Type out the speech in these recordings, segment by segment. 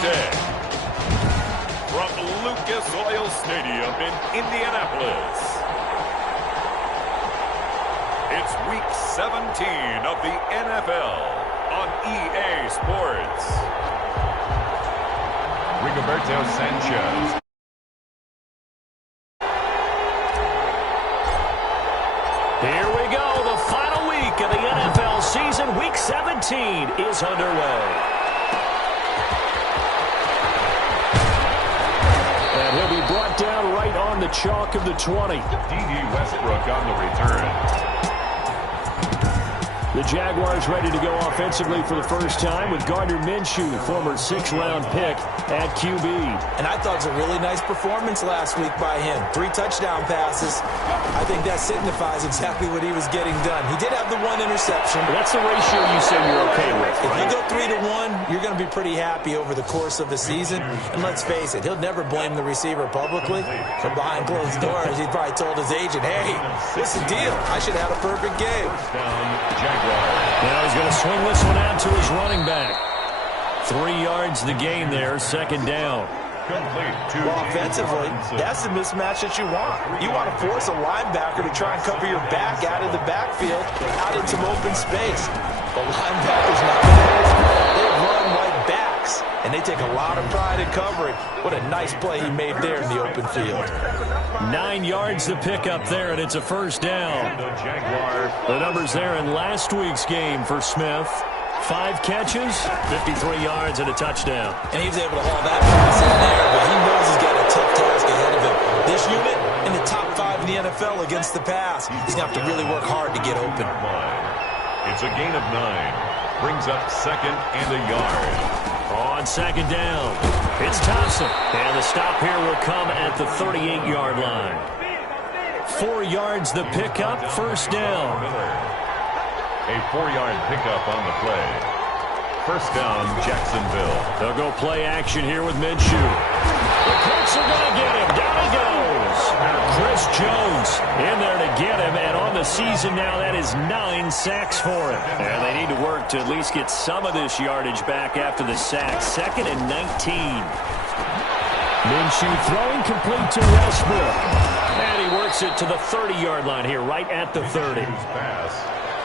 Tuesday. From Lucas Oil Stadium in Indianapolis, it's Week 17 of the NFL on EA Sports. Rigoberto Sanchez. Here we go. The final week of the NFL season. Week 17 is underway. And he'll be brought down right on the chalk of the 20. D.D. Westbrook on the return. The Jaguars ready to go offensively for the first time with Gardner Minshew, former 6th-round pick at QB. And I thought it was a really nice performance last week by him. 3 touchdown passes. I think that signifies exactly what he was getting done. He did have the 1 interception. That's the ratio you say you're okay with, If right? you go 3-1, you're going to be pretty happy over the course of the season. And let's face it, he'll never blame the receiver publicly. From behind closed doors, he probably told his agent, hey, what's the deal? I should have had a perfect game. Now he's going to swing this one out to his running back. 3 yards the gain there, 2nd down. Well, offensively, that's the mismatch that you want. You want to force a linebacker to try and cover your back out of the backfield, out in some open space. The linebackers nowadays, they run like backs, and they take a lot of pride in covering. What a nice play he made there in the open field. 9 yards to pick up there, and it's a 1st down. The numbers there in last week's game for Smith. 5 catches, 53 yards, and a touchdown. And he was able to haul that pass in there, but he knows he's got a tough task ahead of him. This unit in the top 5 in the NFL against the pass. He's going to have to really work hard to get open. It's a gain of 9. Brings up 2nd and a yard. On 2nd down, it's Thompson. And the stop here will come at the 38-yard line. 4 yards the pickup, 1st down. A 4-yard pickup on the play. 1st down, Jacksonville. They'll go play action here with Minshew. The Colts are going to get him. Down he goes. Chris Jones in there to get him. And on the season now, that is 9 sacks for him. And they need to work to at least get some of this yardage back after the sack. 2nd and 19. Minshew throwing complete to Westbrook. And he works it to the 30-yard line here, right at the 30.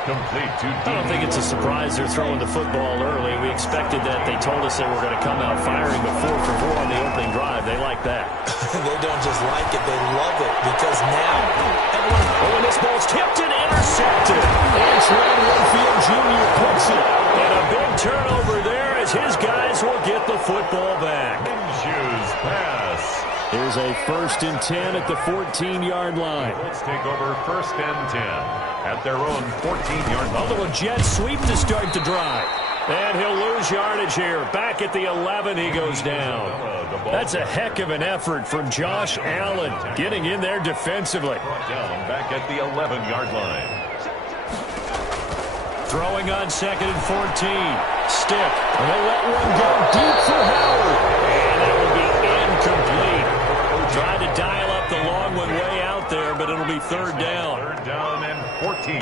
Complete to I don't think it's a surprise they're throwing the football early. We expected that. They told us they were going to come out firing, but 4 for 4 on the opening drive. They like that. They don't just like it, they love it, because now when this ball's tipped and intercepted. Antoine Winfield Jr. puts it. And a big turnover there as his guys will get the football back. Minshew's pass. Here's a 1st and 10 at the 14-yard line. Let's take over 1st and 10 at their own 14-yard line. A little jet sweep to start the drive. And he'll lose yardage here. Back at the 11, he goes down. That's a heck of an effort from Josh Allen getting in there defensively. Down back at the 11-yard line. Throwing on 2nd and 14. Stick. And they'll let one go deep for Howard. And that will be incomplete. Trying to dial up the long one way out there, but it'll be 3rd down. 3rd down and 14.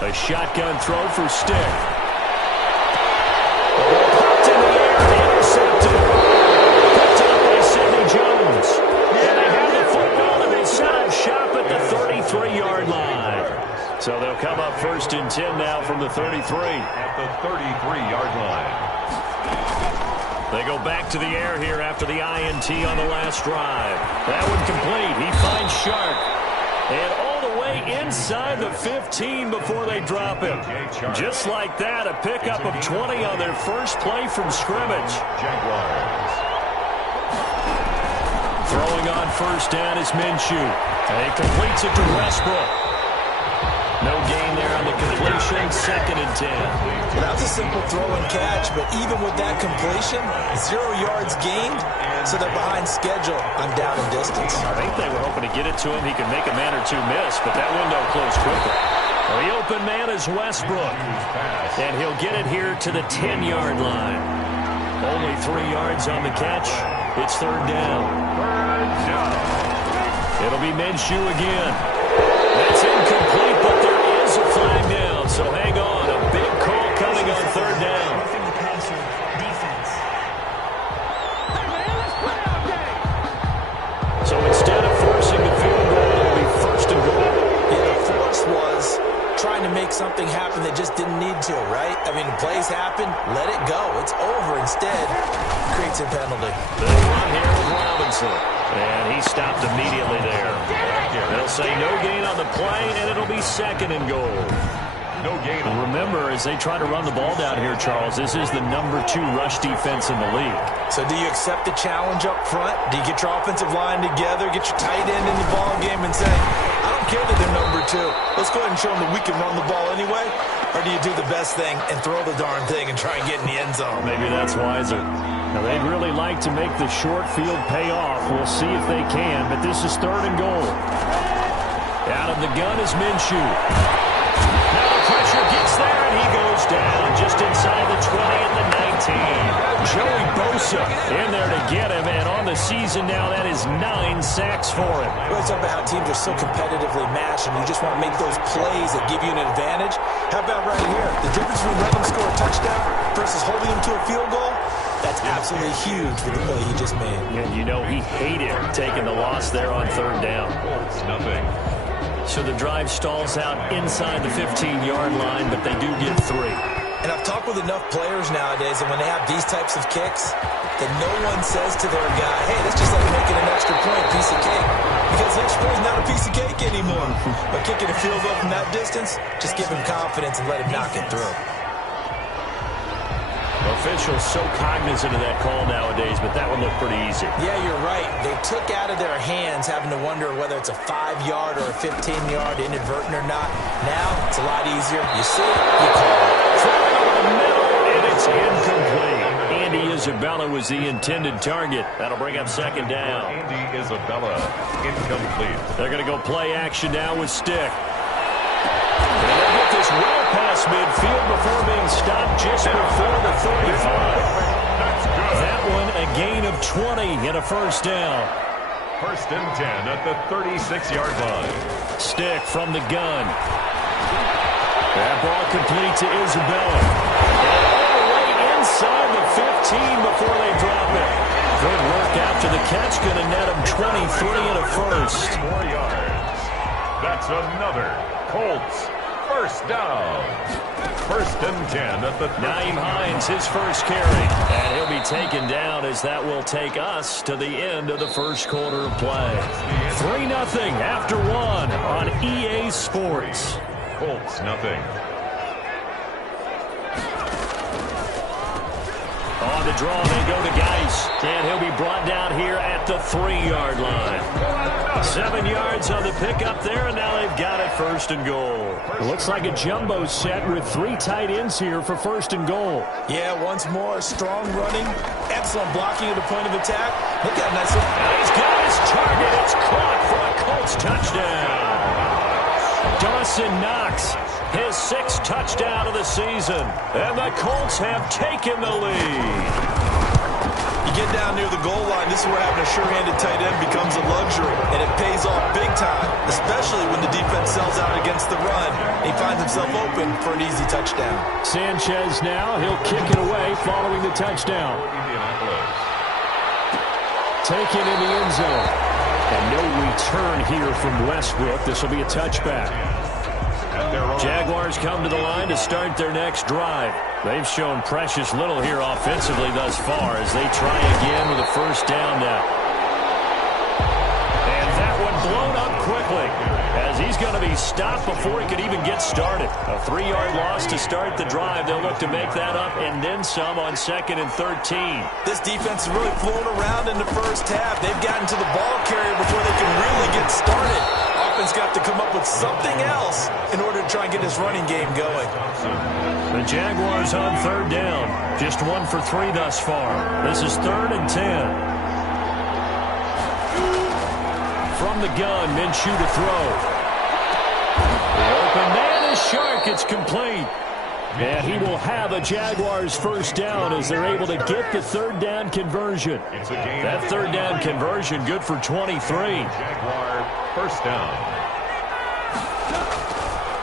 A shotgun throw for Stick. Popped in the air, intercepted. Picked up by Sidney Jones. And they have the football, and they set up shop at the 33-yard line. So they'll come up 1st and 10 now from the 33. At the 33-yard line. They go back to the air here after the INT on the last drive. That one complete. He finds Shark. And all the way inside the 15 before they drop him. Just like that, a pickup of 20 on their first play from scrimmage. Jaguars. Throwing on 1st down is Minshew. And he completes it to Westbrook. No gain there on the completion, 2nd and 10. Well, that was a simple throw and catch, but even with that completion, 0 yards gained, so they're behind schedule on down and distance. I think they were hoping to get it to him. He could make a man or 2 miss, but that window closed quickly. Well, the open man is Westbrook, and he'll get it here to the 10-yard line. Only 3 yards on the catch. It's 3rd down. It'll be Minshew again. That's incomplete, but there is a flag down, so hang on. A big call coming on 3rd down. right? I mean, plays happen, let it go. It's over. Instead, creates a penalty. They run here with Robinson. And he stopped immediately there. They'll say no gain on the play, and it'll be second and goal. No gain. Remember, as they try to run the ball down here, Charles, this is the #2 rush defense in the league. So do you accept the challenge up front? Do you get your offensive line together, get your tight end in the ball game and say, I don't care that they're #2. Let's go ahead and show them that we can run the ball anyway? Or do you do the best thing and throw the darn thing and try and get in the end zone? Maybe that's wiser. Now, they'd really like to make the short field pay off. We'll see if they can, but this is third and goal. Out of the gun is Minshew. Now the pressure gets there, and he goes down just inside the 20 at the 19. Joey Bosa in there to get him, and on the season now, that is 9 sacks for him. We're talking about how teams are so competitively matched, and you just want to make those plays that give you an advantage. How about right here? The difference between letting them score a touchdown versus holding them to a field goal? That's absolutely huge for the play he just made. And you know he hated taking the loss there on third down. Colts, nothing. So the drive stalls out inside the 15-yard line, but they do get 3. And I've talked with enough players nowadays that when they have these types of kicks, that no one says to their guy, hey, that's just like making an extra point, piece of cake. Because the extra point is not a piece of cake anymore. But kicking a field goal from that distance, just give him confidence and let him knock it through. Officials so cognizant of that call nowadays, but that one looked pretty easy. Yeah, you're right. They took out of their hands having to wonder whether it's a 5-yard or a 15-yard, inadvertent or not. Now, it's a lot easier. You see it, you call it. Thrown over the middle, and it's incomplete. Andy Isabella was the intended target. That'll bring up second down. Andy Isabella, incomplete. They're going to go play action now with Stick. And they'll get this well past midfield before being stopped just before the 35. That's good. That one a gain of 20 and a first down. First and 10 at the 36-yard line. Stick from the gun. That ball complete to Isabella. And all the way inside the 15 before they drop it. Good work after the catch. Going to net him 23 and a first. 3 more yards. That's another Colts first down. First and 10 at the 13. Naeem Hines, his first carry. And he'll be taken down as that will take us to the end of the first quarter of play. 3-0 after 1 on EA Sports. Colts, nothing. On the draw, they go to Geis. And he'll be brought down here at the 3-yard line. 7 yards on the pickup there, and now they've got it first and goal. It looks like a jumbo set with 3 tight ends here for first and goal. Yeah, once more, strong running, excellent blocking at the point of attack. Look at that nice little... And he's got his target. It's caught for a Colts touchdown. Dawson Knox, his 6th touchdown of the season. And the Colts have taken the lead. You get down near the goal line, this is where having a sure-handed tight end becomes a luxury, and it pays off big time, especially when the defense sells out against the run. He finds himself open for an easy touchdown. Sanchez now, he'll kick it away following the touchdown. Taken in the end zone. And no return here from Westbrook. This will be a touchback. Jaguars come to the line to start their next drive. They've shown precious little here offensively thus far as they try again with a first down now. And that one blown up quickly as he's going to be stopped before he could even get started. A 3-yard loss to start the drive. They'll look to make that up and then some on 2nd and 13. This defense is really flown around in the first half. They've gotten to the ball carrier before they can really get started. Offense got to come up with something else in order to try and get this running game going. The Jaguars on third down. Just 1 for 3 thus far. This is 3rd and 10. From the gun, Minshew to throw. The open man is Shark. It's complete. And he will have a Jaguars first down as they're able to get the 3rd down conversion. That 3rd down conversion good for 23. Jaguar first down.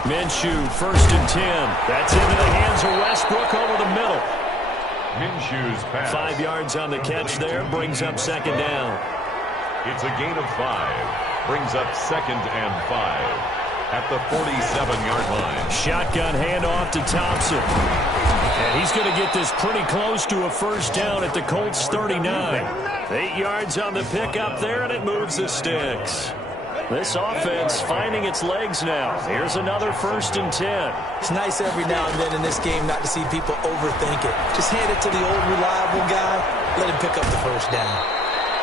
Minshew, 1st and 10. That's into the hands of Westbrook over the middle. Minshew's pass. 5 yards on the catch there, brings up 2nd down. It's a gain of 5. Brings up 2nd and 5. at the 47-yard line. Shotgun handoff to Thompson. And he's going to get this pretty close to a first down at the Colts 39. 8 yards on the pickup there, and it moves the sticks. This offense finding its legs now. Here's another 1st and 10. It's nice every now and then in this game not to see people overthink it. Just hand it to the old reliable guy. Let him pick up the first down.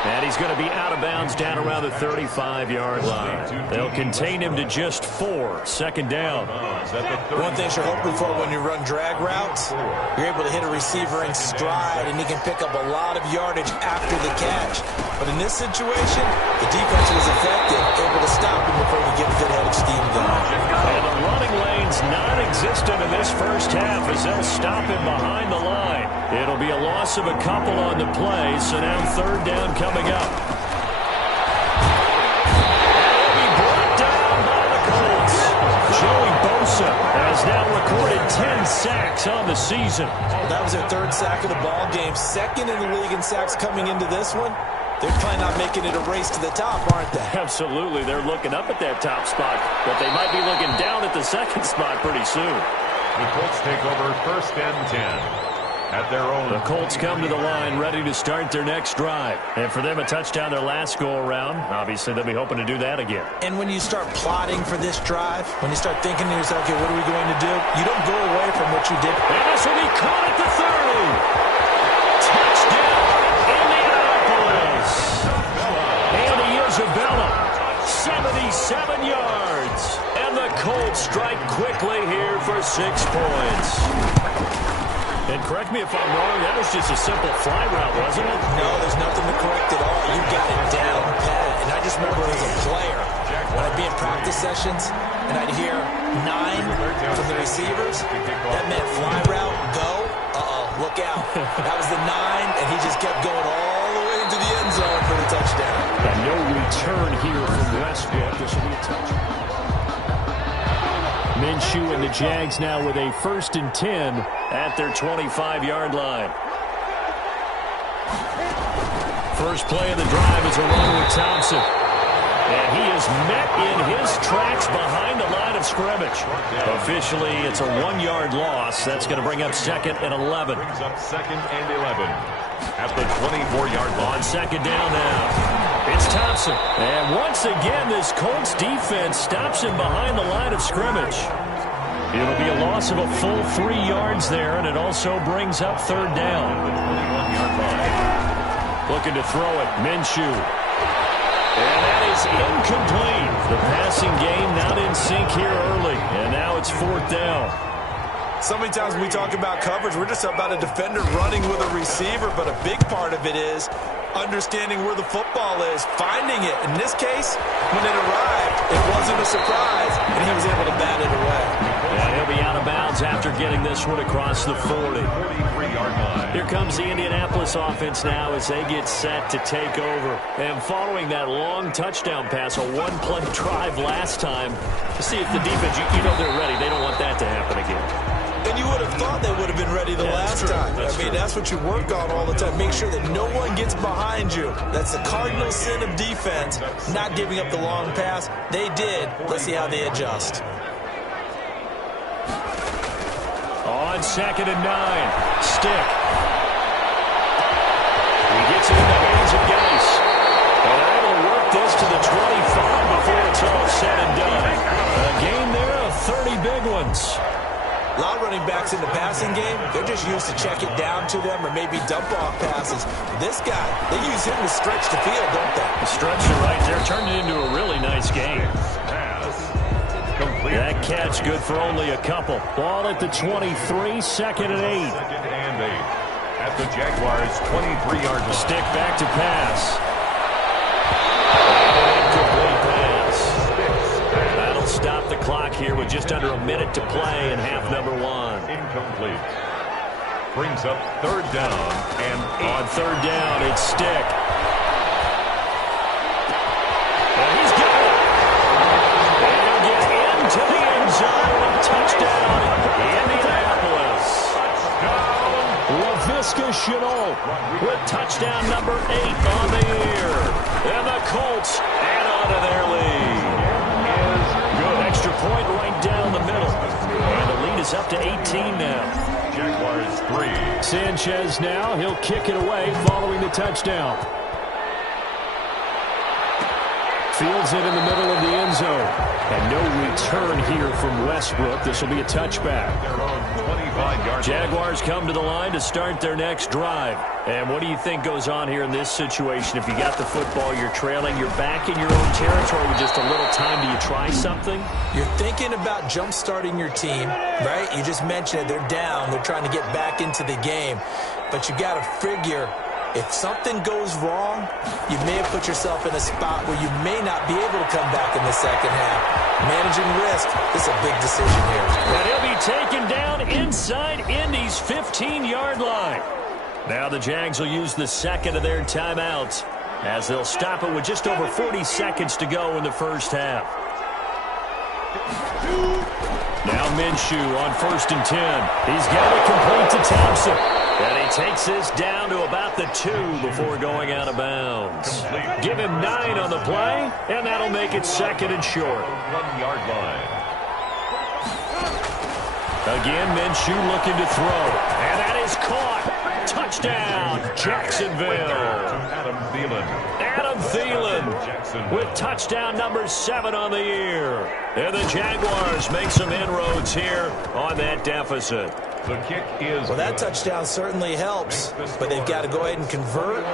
And he's going to be out of bounds down around the 35-yard line. They'll contain him to just 4. 2nd down. One thing you're hoping for when you run drag routes, you're able to hit a receiver in stride, and he can pick up a lot of yardage after the catch. But in this situation, the defense was effective, able to stop him before he get a good head of steam going. And the running lane's non-existent in this first half as they'll stop him behind the line. It'll be a loss of a couple on the play, so now 3rd down coming up. And he'll be brought down by the Colts. Joey Bosa has now recorded 10 sacks on the season. That was their 3rd sack of the ball game. 2nd in the league in sacks coming into this one. They're planning on making it a race to the top, aren't they? Absolutely. They're looking up at that top spot, but they might be looking down at the 2nd spot pretty soon. The Colts take over 1st and 10. At their own. The Colts come to the line ready to start their next drive. And for them, a touchdown their last go-around. Obviously, they'll be hoping to do that again. And when you start plotting for this drive, when you start thinking to yourself, okay, what are we going to do? You don't go away from what you did. And this will be caught at the 30. Touchdown, Indianapolis. Andy Isabella, 77 yards. And the Colts strike quickly here for 6 points. And correct me if I'm wrong, that was just a simple fly route, wasn't it? No, there's nothing to correct at all. You got it down pat. And I just remember as a player, when I'd be in practice sessions, and I'd hear 9 from the receivers, that meant fly route, go, look out. That was the 9, and he just kept going all the way into the end zone for the touchdown. And no return here from Westbrook. This will be a touchdown. Minshew and the Jags now with a 1st and 10 at their 25-yard line. First play of the drive is a run with Thompson. And he is met in his tracks behind the line of scrimmage. Officially, it's a 1-yard loss. That's going to bring up 2nd and 11. Brings up 2nd and 11 at the 24-yard line. On 2nd down now. It's Thompson. And once again, this Colts defense stops him behind the line of scrimmage. It'll be a loss of a full 3 yards there, and it also brings up 3rd down. Looking to throw it, Minshew. And that is incomplete. The passing game not in sync here early, and now it's 4th down. So many times when we talk about coverage, we're just about a defender running with a receiver, but a big part of it is understanding where the football is, finding it. In this case, when it arrived, it wasn't a surprise, and he was able to bat it away. And he'll be out of bounds after getting this one across the 40. 43-yard line. Here comes the Indianapolis offense now as they get set to take over. And following that long touchdown pass, a 1-play drive last time, to see if the defense, you know they're ready. They don't want that to happen again. And you would have thought they would have been ready the last time. I mean, that's what you work on all the time. Make sure that no one gets behind you. That's the cardinal sin of defense, not giving up the long pass. They did. Let's see how they adjust. On 2nd and 9, Stick. He gets it in the hands of Gase. And they're able to work this to the 25 before it's all said and done. A game there of 30 big ones. A lot of running backs in the passing game, they're just used to check it down to them or maybe dump off passes. This guy, they use him to stretch the field, don't they? The stretcher right there turned it into a really nice game. That catch good for only a couple. Ball at the 23, 2nd and 8. 2nd and 8 at the Jaguars' 23-yard line. Stick back to pass. Incomplete pass. That'll stop the clock here with just under a minute to play in half number 1. Incomplete. Brings up 3rd down and 8. On 3rd down, it's Stick. And he's got it. And he'll get into the end zone. Touchdown, Indianapolis. Laviska Shenault with touchdown number 8 on the year. And the Colts add on to their lead. Good extra is up to 18 now. Jaguars 3. Sanchez now. He'll kick it away following the touchdown. Fields it in the middle of the end zone. And no return here from Westbrook. This will be a touchback. Their own 25-yard. Jaguars come to the line to start their next drive. And what do you think goes on here in this situation? If you got the football, you're trailing, you're back in your own territory with just a little time. Do you try something? You're thinking about jump-starting your team, right? You just mentioned it. They're down. They're trying to get back into the game. But you got to figure, if something goes wrong, you may have put yourself in a spot where you may not be able to come back in the second half. Managing risk is a big decision here. And he'll be taken down inside Indy's 15-yard line. Now the Jags will use the second of their timeouts as they'll stop it with just over 40 seconds to go in the first half. Now Minshew on 1st and 10. He's got it complete to Thompson. And he takes this down to about the 2 before going out of bounds. Give him 9 on the play, and that'll make it 2nd and short. 1-yard line. Again, Minshew looking to throw. And that is caught. Touchdown, Jacksonville. Adam Thielen. Adam Thielen with touchdown number 7 on the year. And the Jaguars make some inroads here on that deficit. The kick is Well, that touchdown certainly helps, but they've got to go ahead and convert,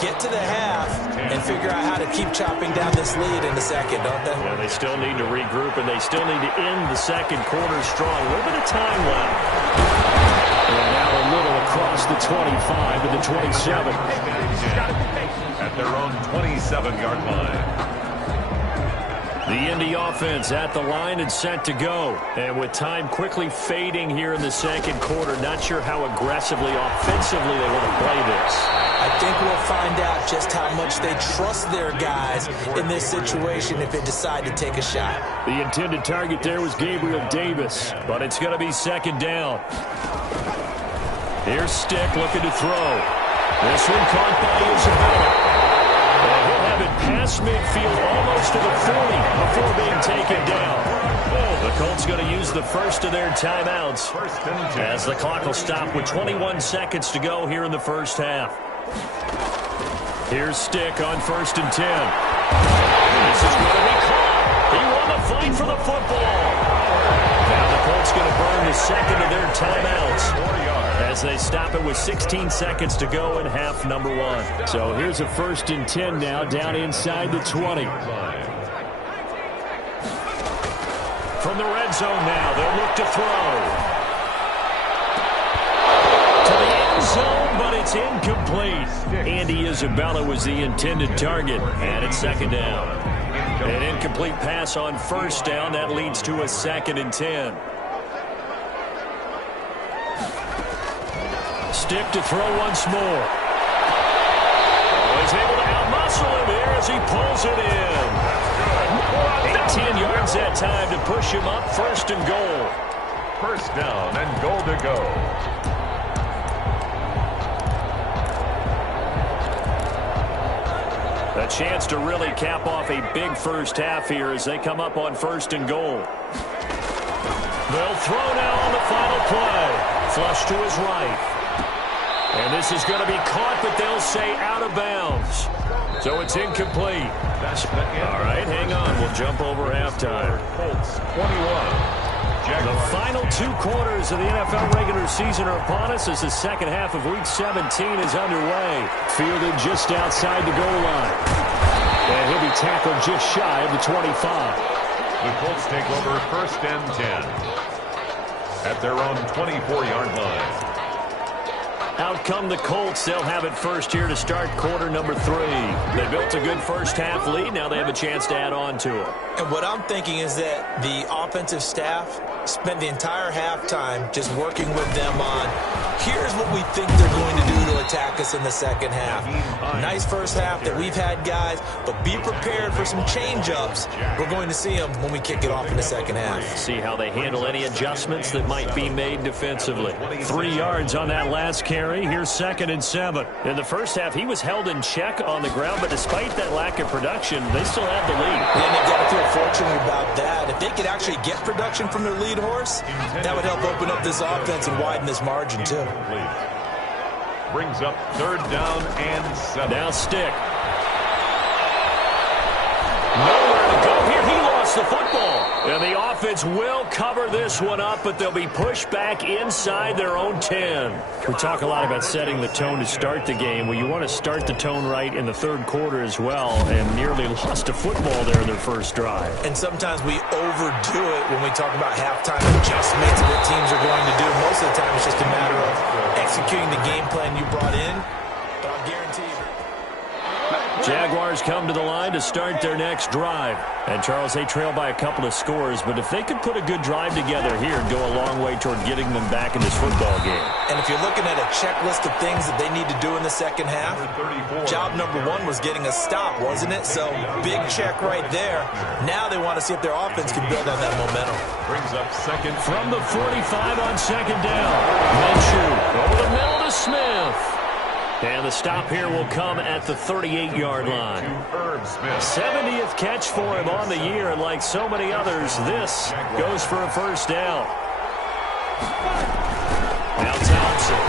get to the half, and figure out how to keep chopping down this lead in the second, don't they? Yeah, they still need to regroup, and they still need to end the second quarter strong. A little bit of time left. And now a little across the 25 to the 27. at their own 27-yard line. The Indy offense at the line and set to go. And with time quickly fading here in the second quarter, not sure how aggressively, offensively they want to play this. I think we'll find out just how much they trust their guys in this situation if they decide to take a shot. The intended target there was Gabriel Davis, but it's going to be second down. Here's Stick looking to throw. This one caught by Isabella. And he'll have it past midfield almost to the 40 before being taken down. The Colts going to use the first of their timeouts as the clock will stop with 21 seconds to go here in the first half. Here's Stick on 1st and 10. This is going to be caught. He won the fight for the football. Now the Colts going to burn the second of their timeouts as they stop it with 16 seconds to go in half number 1. So here's a 1st and 10 now down inside the 20. From the red zone now, they'll look to throw. To the end zone, but it's incomplete. Andy Isabella was the intended target, and it's second down. An incomplete pass on first down. That leads to a 2nd and 10. Stick to throw once more. Oh, he's able to outmuscle him here as he pulls it in. 18 yards that time to push him up, 1st and goal. First down and goal to go. A chance to really cap off a big first half here as they come up on 1st and goal. They'll throw now on the final play. Flush to his right. And this is going to be caught, but they'll say out of bounds. So it's incomplete. All right, hang on. We'll jump over halftime. Colts 21. The final 2 quarters of the NFL regular season are upon us as the second half of Week 17 is underway. Fielded just outside the goal line. And he'll be tackled just shy of the 25. The Colts take over 1st and 10 at their own 24-yard line. Out come the Colts. They'll have it first here to start quarter number 3. They built a good first half lead. Now they have a chance to add on to it. And what I'm thinking is that the offensive staff spent the entire halftime just working with them on, here's what we think they're going to do to attack us in the second half. Nice first half that we've had, guys, but be prepared for some change-ups. We're going to see them when we kick it off in the second half. See how they handle any adjustments that might be made defensively. 3 yards on that last carry. here, 2nd and 7. In the first half, he was held in check on the ground, but despite that lack of production, they still have the lead. And they've got to feel fortunate about that. If they could actually get production from their lead horse, that would help open up this offense and widen this margin, too. Brings up 3rd down and 7. Now Stick. Nowhere to go here. He lost the football. And the offense will cover this one up, but they'll be pushed back inside their own 10. We talk a lot about setting the tone to start the game. Well, you want to start the tone right in the 3rd quarter as well, and nearly lost a football there in their first drive. And sometimes we overdo it when we talk about halftime adjustments and what teams are going to do. Most of the time, it's just a matter of executing the game plan you brought in. But I'll guarantee you. Jaguars come to the line to start their next drive. And, Charles, they trail by a couple of scores, but if they could put a good drive together here, it'd go a long way toward getting them back in this football game. And if you're looking at a checklist of things that they need to do in the second half, job number 1 was getting a stop, wasn't it? So, big check right there. Now they want to see if their offense can build on that momentum. Brings up 2nd from the 45 on 2nd down. Minshew over the middle to Smith. And the stop here will come at the 38-yard line. 70th catch for him on the year, and like so many others, this goes for a first down. Now Thompson.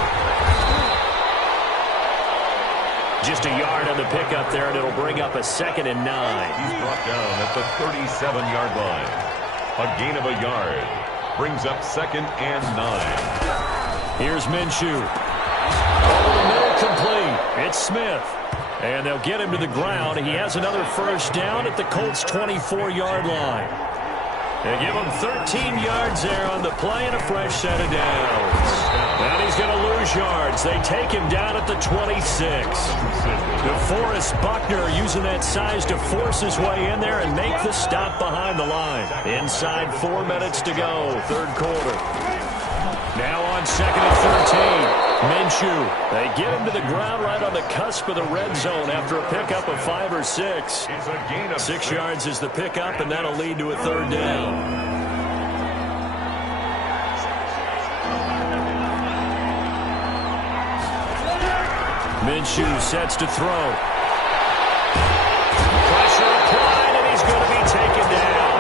Just a yard on the pickup there, and it'll bring up a 2nd and 9. He's brought down at the 37-yard line. A gain of a yard. Brings up 2nd and 9. Here's Minshew. Over the middle, complete. It's Smith. And they'll get him to the ground. He has another first down at the Colts' 24-yard line. They give him 13 yards there on the play and a fresh set of downs. And he's going to lose yards. They take him down at the 26. DeForest Buckner using that size to force his way in there and make the stop behind the line. Inside 4 minutes to go, 3rd quarter. Now on 2nd and 13. Minshew, they get him to the ground right on the cusp of the red zone after a pickup of 5 or 6. 6 yards is the pickup, and that'll lead to a 3rd down. Minshew sets to throw. Pressure applied, and he's going to be taken down.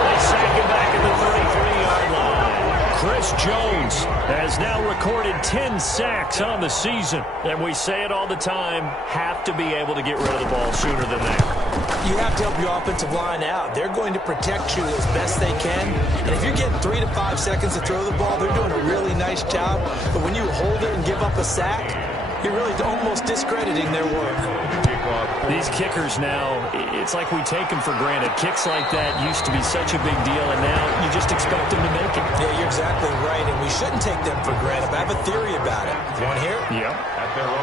They sack him back at the 33-yard line. Chris Jones has now recorded 10 sacks on the season. And we say it all the time, have to be able to get rid of the ball sooner than that. You have to help your offensive line out. They're going to protect you as best they can. And if you're getting 3 to 5 seconds to throw the ball, they're doing a really nice job. But when you hold it and give up a sack, you're really almost discrediting their work. These kickers now, it's like we take them for granted. Kicks like that used to be such a big deal, and now you just expect them to make it. Yeah, you're exactly right, and we shouldn't take them for granted. But I have a theory about it. You want to hear it? Yep.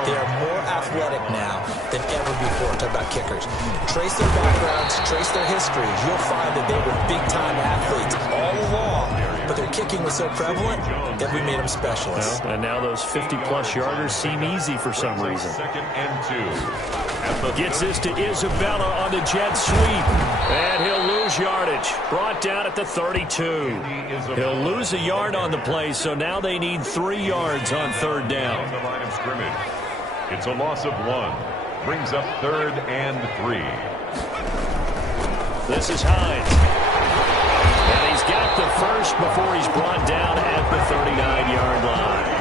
They are more athletic now than ever before. Talk about kickers. Trace their backgrounds, trace their histories. You'll find that they were big-time athletes all along, but their kicking was so prevalent that we made them specialists. Well, and now those 50-plus yarders seem easy for some reason. 2nd and 2. Gets this to Isabella on the jet sweep. And he'll lose yardage. Brought down at the 32. He'll lose a yard on the play, so now they need 3 yards on 3rd down. On the line of scrimmage. It's a loss of 1. Brings up 3rd and 3. This is Hines. And he's got the first before he's brought down at the 39-yard line.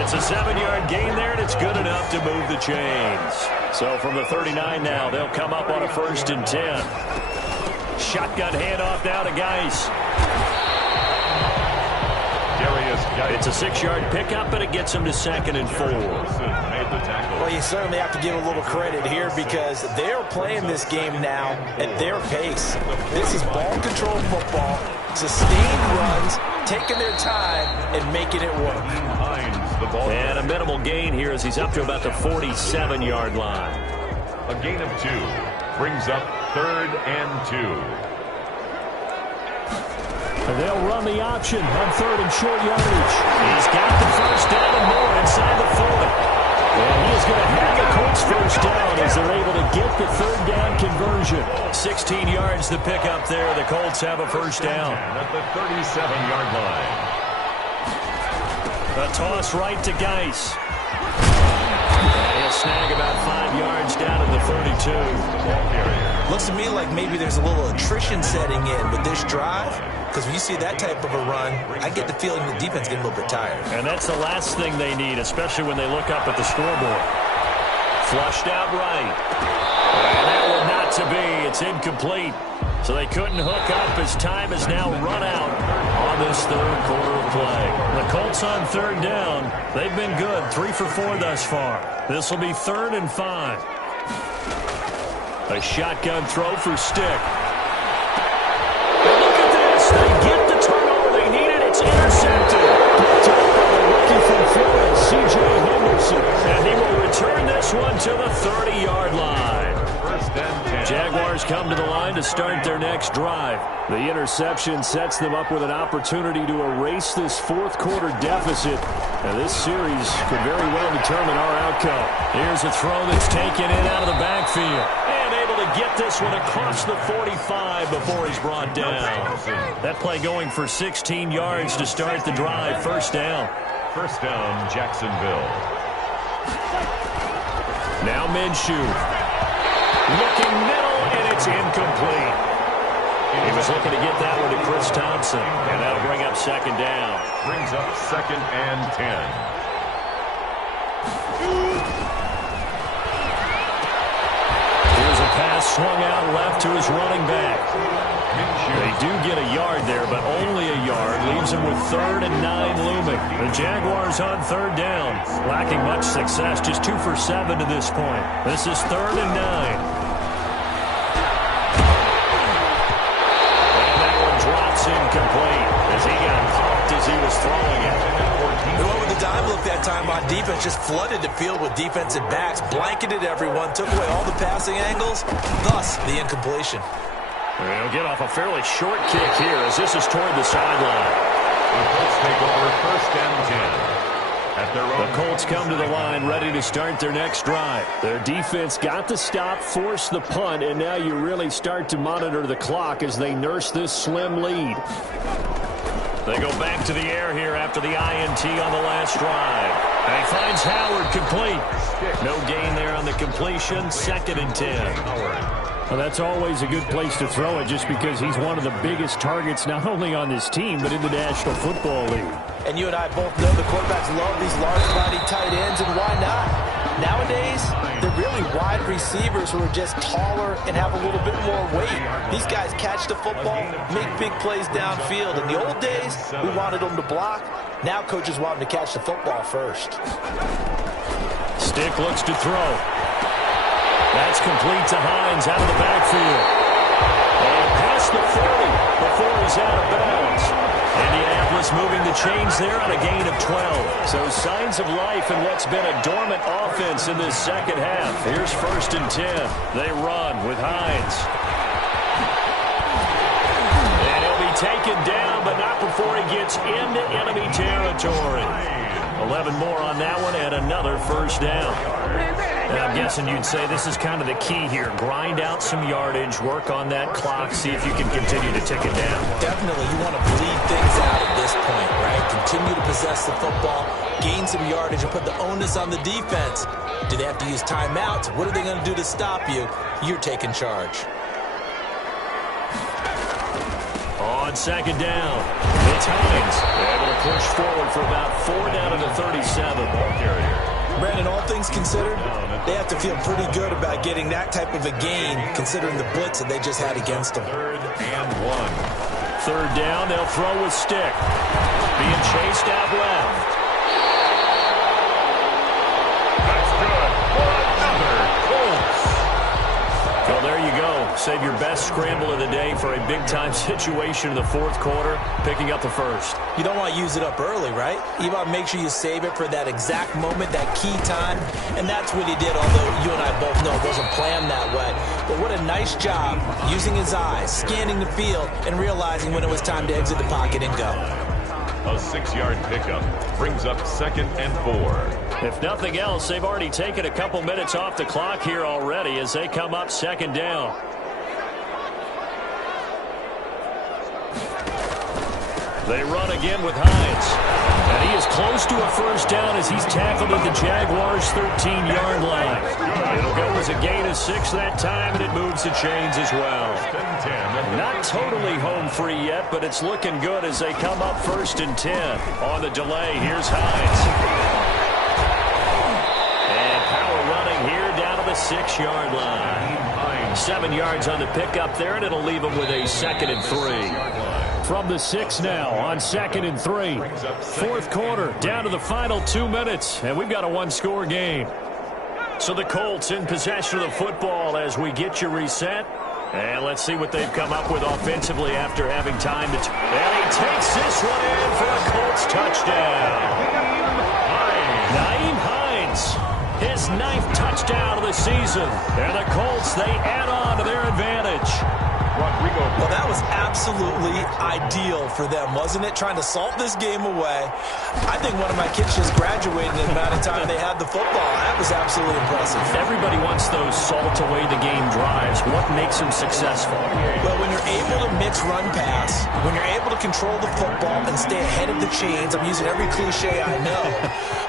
It's a 7-yard gain there, and it's good enough to move the chains. So from the 39 now, they'll come up on a 1st and 10. Shotgun handoff now to Geis. It's a 6-yard pickup, and it gets him to 2nd and 4. Well, you certainly have to give a little credit here because they're playing this game now at their pace. This is ball control football, sustained runs, taking their time, and making it work. And a minimal gain here as he's up to about the 47-yard line. A gain of 2 brings up 3rd and 2. And they'll run the option on 3rd and short yardage. He's got the first down and more inside the 40. And he is going to have the Colts first down as they're able to get the 3rd down conversion. 16 yards the pickup there. The Colts have a first down. At the 37-yard line. A toss right to Geis. And he'll snag about 5 yards down to the 32. Looks to me like maybe there's a little attrition setting in with this drive. Because when you see that type of a run, I get the feeling the defense getting a little bit tired. And that's the last thing they need, especially when they look up at the scoreboard. Flushed out right. And that one not to be. It's incomplete. So they couldn't hook up as time is now run out on this third quarter of play. The Colts on third down. They've been good, 3 for 4 thus far. This will be 3rd and 5. A shotgun throw for Stick. And look at this. They get the turnover they needed. It's intercepted. Picked up by the rookie from Florida, C.J. Henderson. And he will return this one to the 30-yard line. Jaguars come to the line to start their next drive. The interception sets them up with an opportunity to erase this fourth quarter deficit. And this series could very well determine our outcome. Here's a throw that's taken in out of the backfield. And able to get this one across the 45 before he's brought down. That play going for 16 yards to start the drive. First down. First down, Jacksonville. Now Minshew. Looking middle, and it's incomplete. He was looking to get that one to Chris Thompson, and that'll bring up second down. Brings up 2nd and 10. Here's a pass swung out left to his running back. They do get a yard there, but only a yard. Leaves him with 3rd and 9 looming. The Jaguars on third down. Lacking much success, just 2 for 7 to this point. This is 3rd and 9. Incomplete as he got popped as he was throwing it. They went with the dime look that time on defense, just flooded the field with defensive backs, blanketed everyone, took away all the passing angles, thus the incompletion. He'll get off a fairly short kick here as this is toward the sideline. The Colts take over 1st and 10. The Colts come to the line ready to start their next drive. Their defense got the stop, forced the punt, and now you really start to monitor the clock as they nurse this slim lead. They go back to the air here after the INT on the last drive. And he finds Howard complete. No gain there on the completion. 2nd and 10. Well, that's always a good place to throw it just because he's one of the biggest targets not only on this team but in the National Football League. And you and I both know the quarterbacks love these large-body tight ends, and why not? Nowadays, they're really wide receivers who are just taller and have a little bit more weight. These guys catch the football, make big plays downfield. In the old days, we wanted them to block. Now coaches want them to catch the football first. Stick looks to throw. That's complete to Hines out of the backfield. And past the 40 before he's out of bounds. Indianapolis moving the chains there on a gain of 12. So signs of life in what's been a dormant offense in this second half. Here's 1st and 10. They run with Hines. And he'll be taken down, but not before he gets into enemy territory. 11 more on that one and another first down. And I'm guessing you'd say this is kind of the key here. Grind out some yardage, work on that clock, see if you can continue to tick it down. Definitely, you want to bleed things out at this point, right? Continue to possess the football, gain some yardage, and put the onus on the defense. Do they have to use timeouts? What are they going to do to stop you? You're taking charge. On second down, it's Hines. They're able to push forward for about 4 down to the 37. Ball carrier. Brandon, all things considered, they have to feel pretty good about getting that type of a gain, considering the blitz that they just had against them. 3rd and 1. Third down, they'll throw with Stick. Being chased out left. That's good for another Colts. Well, there you go. Save your best scramble of the day for a big-time situation in the fourth quarter, picking up the first. You don't want to use it up early, right? You want to make sure you save it for that exact moment, that key time, and that's what he did, although you and I both know it wasn't planned that way. But what a nice job using his eyes, scanning the field, and realizing when it was time to exit the pocket and go. A 6-yard pickup brings up 2nd and 4. If nothing else, they've already taken a couple minutes off the clock here already as they come up second down. They run again with Hines. And he is as close to a first down as he's tackled at the Jaguars' 13-yard line. It'll go as a gain of 6 that time, and it moves the chains as well. Not totally home free yet, but it's looking good as they come up 1st and 10. On the delay, here's Hines. And power running here down to the 6-yard line. 7 yards on the pickup there, and it'll leave him with a 2nd and 3. From the 6 now on 2nd and 3. Fourth quarter, down to the final 2 minutes, and we've got a one-score game. So the Colts in possession of the football as we get you reset. And let's see what they've come up with offensively after having time to... And he takes this one in for a Colts touchdown. Nyheim Hines, his 9th touchdown of the season. And the Colts, they add on to their advantage. Well, that was absolutely ideal for them, wasn't it? Trying to salt this game away. I think one of my kids just graduated in the amount of time they had the football. That was absolutely impressive. Everybody wants those salt-away-the-game drives. What makes them successful? Well, when you're able to mix run-pass, when you're able to control the football and stay ahead of the chains, I'm using every cliche I know,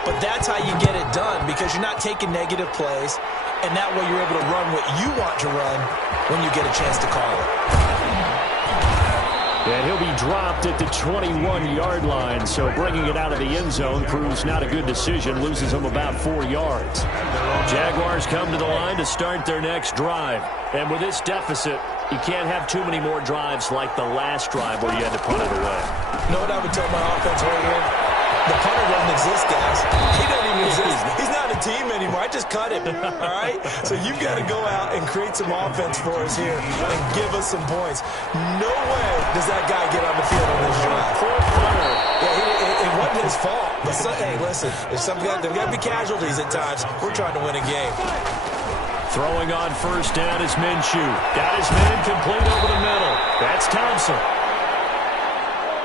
but that's how you get it done because you're not taking negative plays, and that way you're able to run what you want to run when you get a chance to call it. And he'll be dropped at the 21-yard line, so bringing it out of the end zone proves not a good decision, loses him about 4 yards. Jaguars come to the line to start their next drive. And with this deficit, you can't have too many more drives like the last drive where you had to punt it away. You know what I would tell my offense right here? The punter doesn't exist, guys. He doesn't even exist. He's not a team anymore. I just cut him, all right? So you've got to go out and create some offense for us here and give us some points. No way does that guy get on the field on this drive. Poor punter. Yeah, it wasn't his fault. But hey, listen, there's got to be casualties at times. We're trying to win a game. Throwing on first down is Minshew. Got his man complete over the middle. That's Thompson.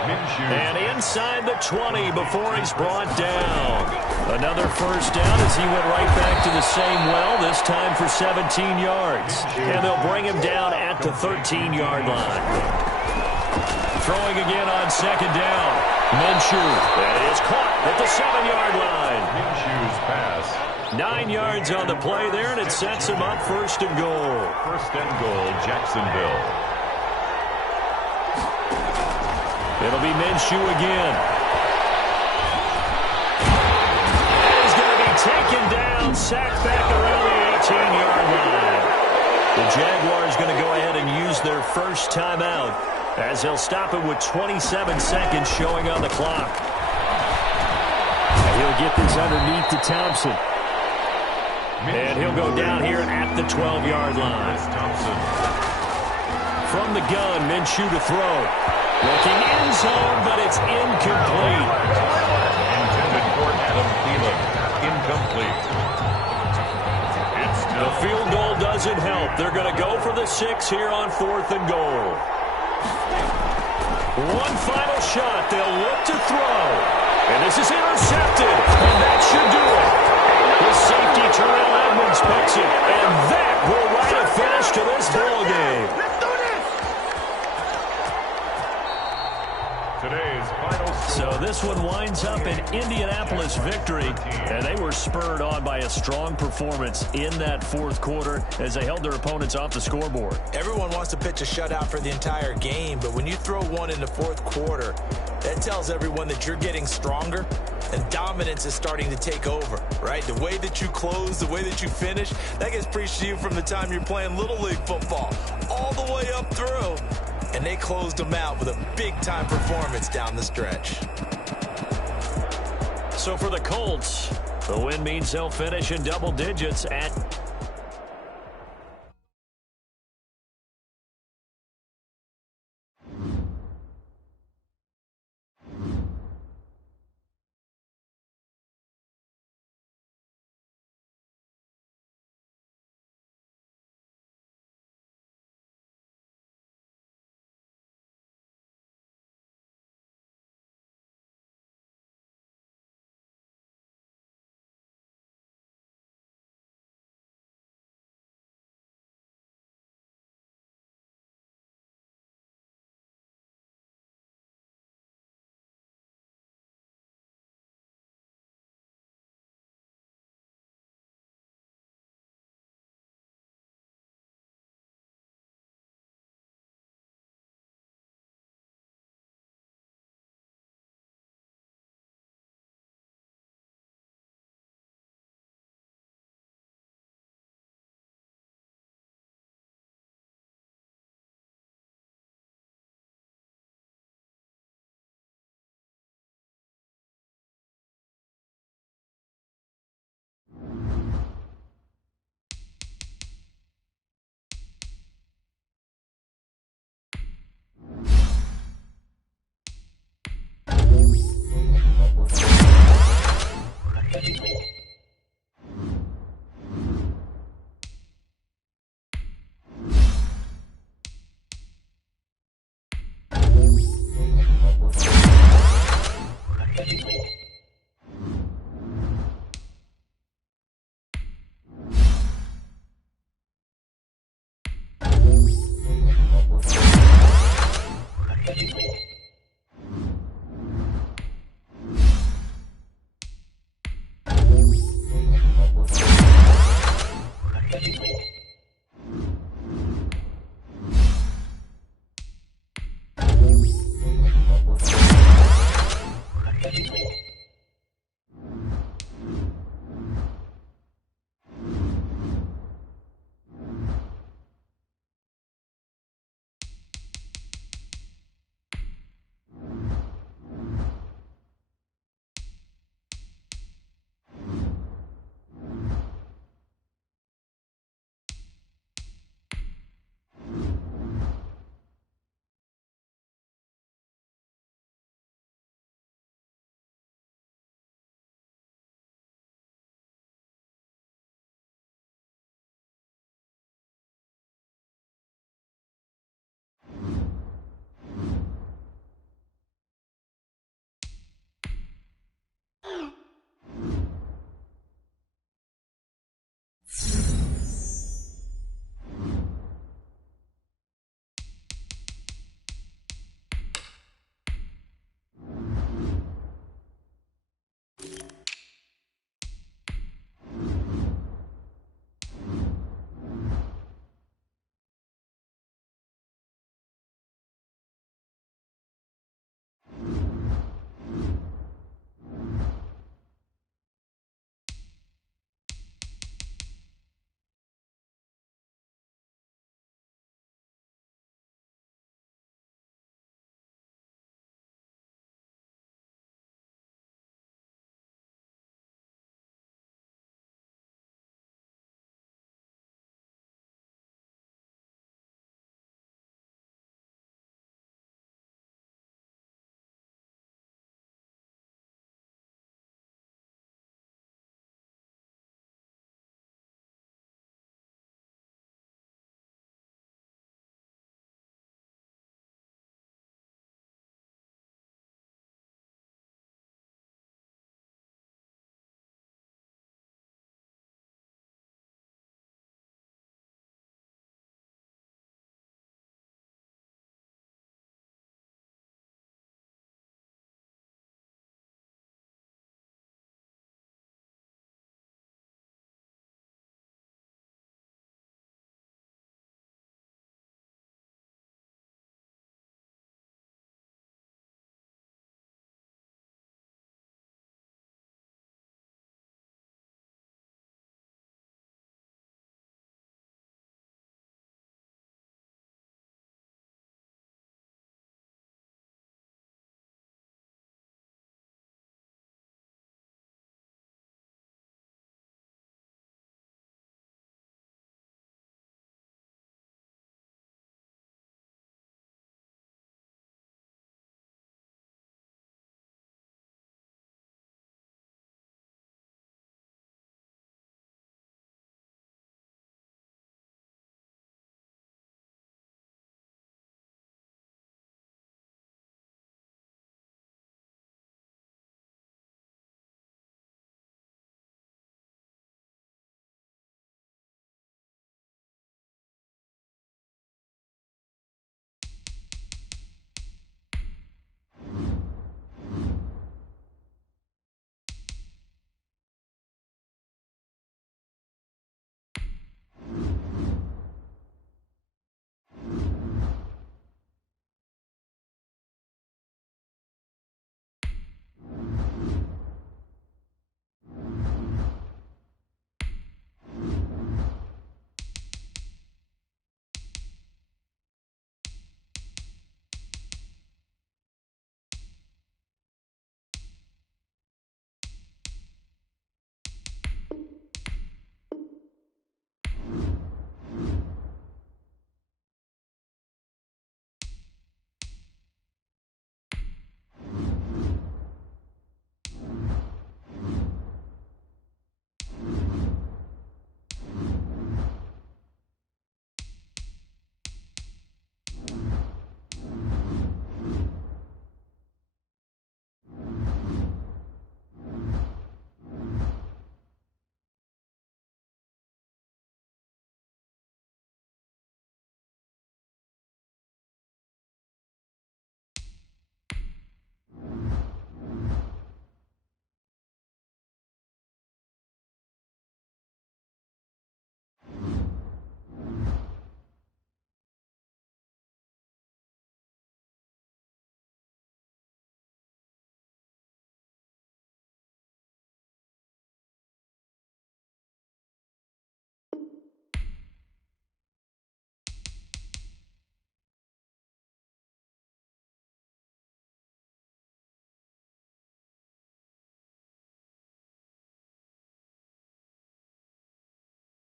And inside the 20 before he's brought down. Another first down as he went right back to the same well, this time for 17 yards. And they'll bring him down at the 13-yard line. Throwing again on second down. Minshew. That is caught at the 7-yard line. Minshew's pass. 9 yards on the play there, and it sets him up 1st and goal. 1st and goal, Jacksonville. It'll be Minshew again. He's going to be taken down, sacked back around the 18-yard line. The Jaguars going to go ahead and use their first timeout as they'll stop it with 27 seconds showing on the clock. And he'll get this underneath to Thompson. And he'll go down here at the 12-yard line. From the gun, Minshew to throw. Looking end zone, but it's incomplete. Intended for Adam Thielen. Incomplete. The field goal doesn't help. They're going to go for the 6 here on 4th and goal. One final shot. They'll look to throw. And this is intercepted. And that should do it. The safety, Terrell Edmonds, picks it. And that will write a finish to this ball game. So this one winds up an Indianapolis victory, and they were spurred on by a strong performance in that 4th quarter as they held their opponents off the scoreboard. Everyone wants to pitch a shutout for the entire game, but when you throw one in the 4th quarter, that tells everyone that you're getting stronger and dominance is starting to take over, right? The way that you close, the way that you finish, that gets preached to you from the time you're playing Little League football all the way up through. And they closed them out with a big-time performance down the stretch. So for the Colts, the win means they'll finish in double digits at